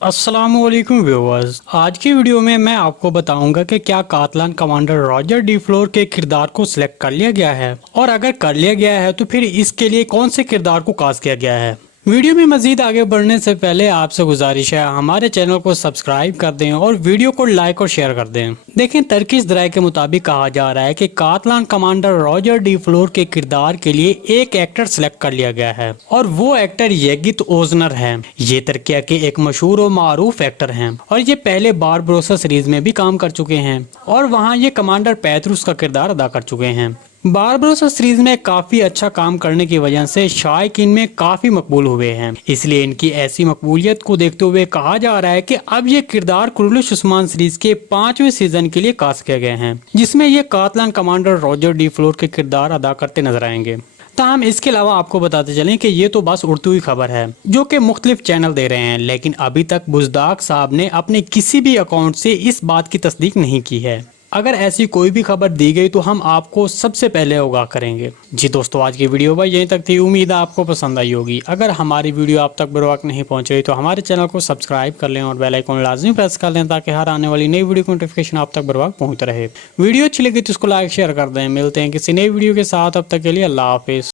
अस्सलामुअलैकुम व्यूअर्स, आज की वीडियो में मैं आपको बताऊंगा कि क्या कातलान कमांडर रॉजर डी फ्लोर के किरदार को सिलेक्ट कर लिया गया है, और अगर कर लिया गया है तो फिर इसके लिए कौन से किरदार को कास्ट किया गया है। वीडियो में मजीद आगे बढ़ने से पहले आपसे गुजारिश है हमारे चैनल को सब्सक्राइब कर दें और वीडियो को लाइक और शेयर कर दें। देखें, टर्किश दराए के मुताबिक कहा जा रहा है कि कातलान कमांडर रॉजर डी फ्लोर के किरदार के लिए एक एक्टर सिलेक्ट कर लिया गया है और वो एक्टर येगित ओजनर है। ये तुर्किया के एक मशहूर और मारूफ एक्टर हैं और ये पहले बारबरोसा सीरीज में भी काम कर चुके हैं और वहाँ ये कमांडर पैथरुस का किरदार अदा कर चुके हैं। बारबरोसा सीरीज में काफी अच्छा काम करने की वजह से शायकीन में काफी मकबूल हुए हैं, इसलिए इनकी ऐसी मकबूलियत को देखते हुए कहा जा रहा है कि अब ये किरदार कुरैश उस्मान सीरीज के 5वें सीजन के लिए कास्ट किए गए हैं, जिसमें ये कातलान कमांडर रॉजर डी फ्लोर के किरदार अदा करते नजर आएंगे। ताहम इसके अलावा आपको बताते चलें कि ये तो बस उड़ती हुई खबर है जो कि मुख्तलिफ चैनल दे रहे हैं, लेकिन अभी तक बुज़दाक साहब ने अपने किसी भी अकाउंट से इस बात की तस्दीक नहीं की है। अगर ऐसी कोई भी खबर दी गई तो हम आपको सबसे पहले आगाह करेंगे। जी दोस्तों, आज की वीडियो भाई यहीं तक थी। उम्मीद है आपको पसंद आई होगी। अगर हमारी वीडियो आप तक बर वक्त नहीं पहुंच रही तो हमारे चैनल को सब्सक्राइब कर लें और बेल आइकन लाजमी प्रेस कर लें ताकि हर आने वाली नई वीडियो की नोटिफिकेशन आप तक बर वक्त पहुंचता रहे। वीडियो अच्छी लगी तो इसको लाइक शेयर कर दें। मिलते हैं किसी नई वीडियो के साथ, अब तक के लिए अल्लाह हाफिज़।